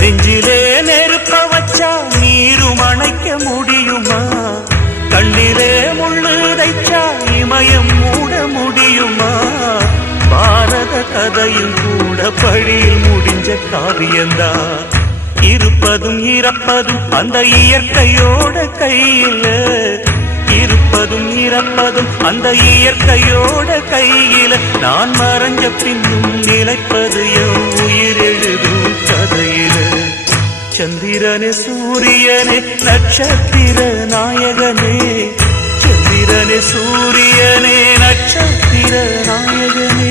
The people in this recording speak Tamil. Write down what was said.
நெஞ்சிலே நெருப்ப வச்சா நீரும் அணைக்க முடியுமா? கண்ணிலே முள்ளு தைச்சா இமயம் மூட முடியுமா? பாரத கதையில் கூட பழியில் முடிஞ்ச காவியந்தான். இருப்பதும் இறப்பதும் அந்த இயற்கையோட கையில, இருப்பதும் இறப்பதும் அந்த இயற்கையோட கையில. நான் மறைஞ்ச பின்னும் நிலைப்பது என் உயிர் எழுதும் கதையில. சந்திரனே சூரியனே நட்சத்திர நாயகனே, சந்திரனே சூரியனே நட்சத்திர நாயகனே.